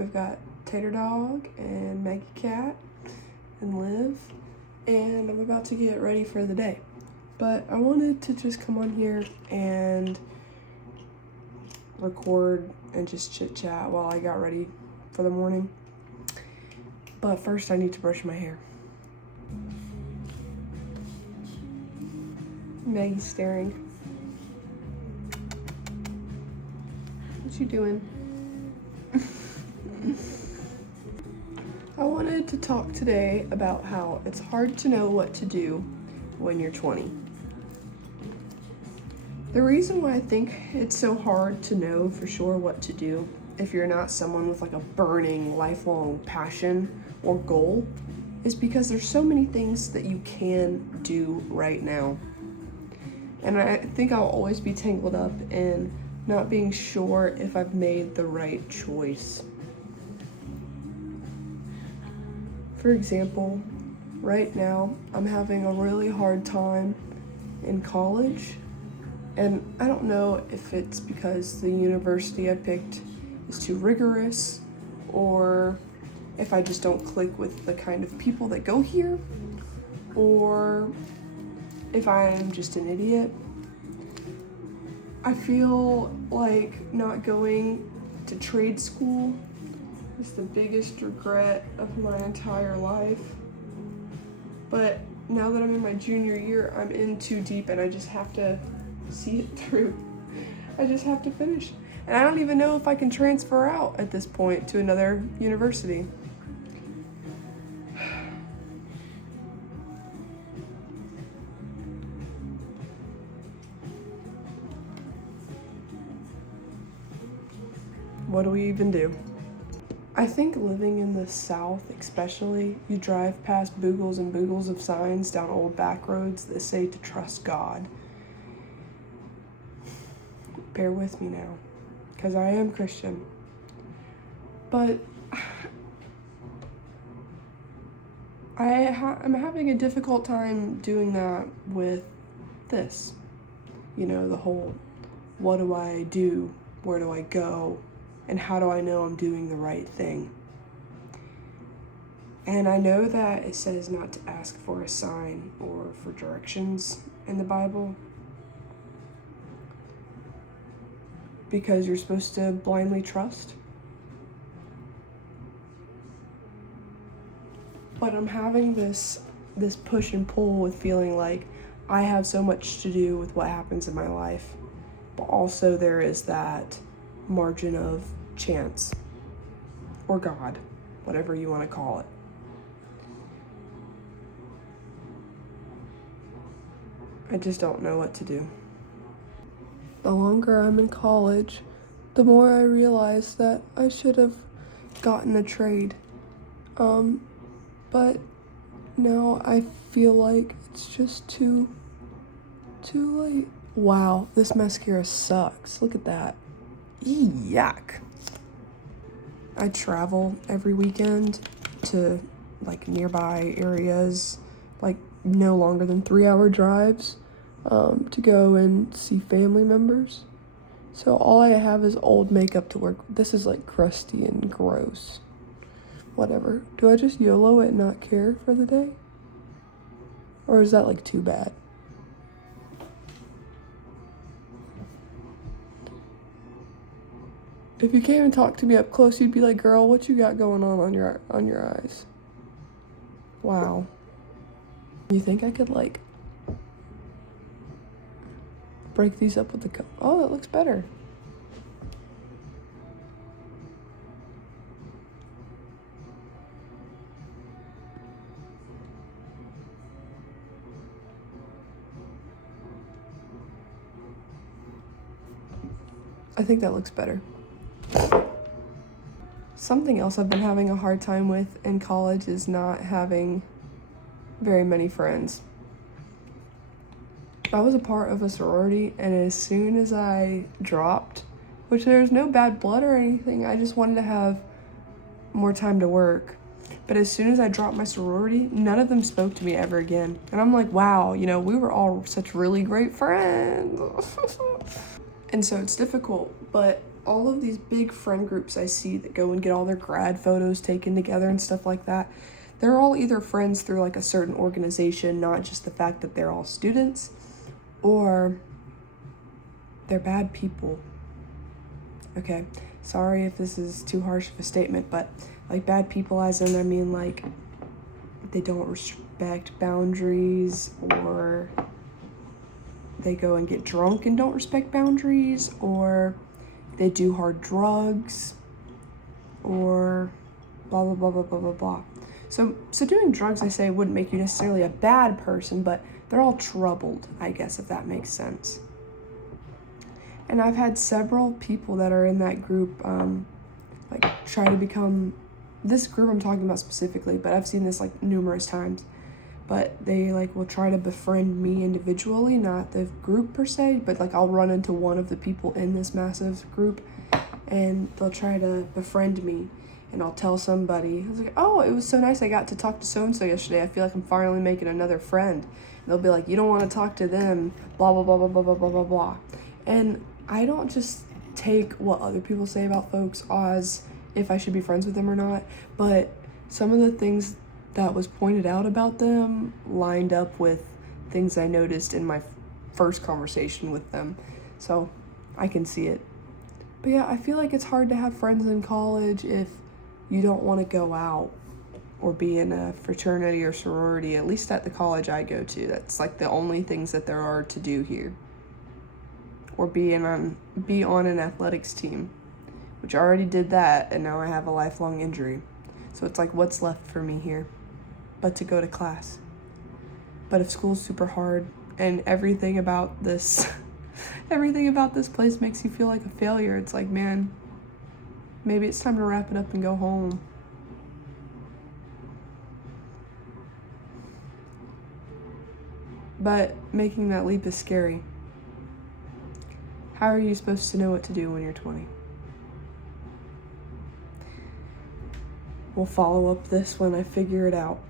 We've got Tater Dog and Maggie Cat and Liv, and I'm about to get ready for the day. But I wanted to just come on here and record and just chit chat while I got ready for the morning. But first I need to brush my hair. Maggie's staring. What you doing? I wanted to talk today about how it's hard to know what to do when you're 20. The reason why I think it's so hard to know for sure what to do if you're not someone with like a burning lifelong passion or goal is because there's so many things that you can do right now. And I think I'll always be tangled up in not being sure if I've made the right choice. For example, right now I'm having a really hard time in college, and I don't know if it's because the university I picked is too rigorous or if I just don't click with the kind of people that go here, or if I am just an idiot. I feel like not going to trade school is the biggest regret of my entire life. But now that I'm in my junior year, I'm in too deep and I just have to see it through. I just have to finish. And I don't even know if I can transfer out at this point to another university. What do we even do? I think living in the South especially, you drive past boogles and boogles of signs down old back roads that say to trust God. Bear with me now, because I am Christian. But I'm having a difficult time doing that with this. You know, the whole, what do I do? Where do I go? And how do I know I'm doing the right thing? And I know that it says not to ask for a sign or for directions in the Bible, because you're supposed to blindly trust. But I'm having this push and pull with feeling like I have so much to do with what happens in my life, but also there is that margin of chance or God, whatever you want to call it. I just don't know what to do. The longer I'm in college, the more I realize that I should have gotten a trade. But now I feel like it's just too late. Wow, this mascara sucks. Look at that. Yuck. I travel every weekend to like nearby areas, like no longer than 3-hour drives, to go and see family members. So all I have is old makeup to work with. This is like crusty and gross. Whatever. Do I just YOLO it and not care for the day? Or is that like too bad? If you came and talked to me up close, you'd be like, girl, what you got going on your eyes? Wow. You think I could like break these up with the oh, that looks better. I think that looks better. Something else I've been having a hard time with in college is not having very many friends. I was a part of a sorority, and as soon as I dropped, which there's no bad blood or anything, I just wanted to have more time to work. But as soon as I dropped my sorority, none of them spoke to me ever again. And I'm like, wow, you know, we were all such really great friends. And so it's difficult, but all of these big friend groups I see that go and get all their grad photos taken together and stuff like that, they're all either friends through like a certain organization, not just the fact that they're all students, or they're bad people. Okay, sorry if this is too harsh of a statement, but like bad people as in, I mean like they don't respect boundaries, or they go and get drunk and don't respect boundaries, or they do hard drugs, or blah, blah, blah, blah, blah, blah, blah. So doing drugs, I say, wouldn't make you necessarily a bad person, but they're all troubled, I guess, if that makes sense. And I've had several people that are in that group, like, try to become, this group I'm talking about specifically, but I've seen this, like, numerous times, but they, like, will try to befriend me individually, not the group per se, but, like, I'll run into one of the people in this massive group, and they'll try to befriend me. And I'll tell somebody, I was like, oh, it was so nice I got to talk to so-and-so yesterday. I feel like I'm finally making another friend. And they'll be like, you don't want to talk to them, blah, blah, blah, blah, blah, blah, blah, blah, blah. And I don't just take what other people say about folks as if I should be friends with them or not, but some of the things that was pointed out about them lined up with things I noticed in my first conversation with them. So I can see it. But yeah, I feel like it's hard to have friends in college if you don't want to go out or be in a fraternity or sorority, at least at the college I go to. That's like the only things that there are to do here. Or be on an athletics team, which I already did that, and now I have a lifelong injury. So it's like, what's left for me here but to go to class? But if school's super hard and everything about this place makes you feel like a failure, it's like, man, maybe it's time to wrap it up and go home. But making that leap is scary. How are you supposed to know what to do when you're 20? We'll follow up this when I figure it out.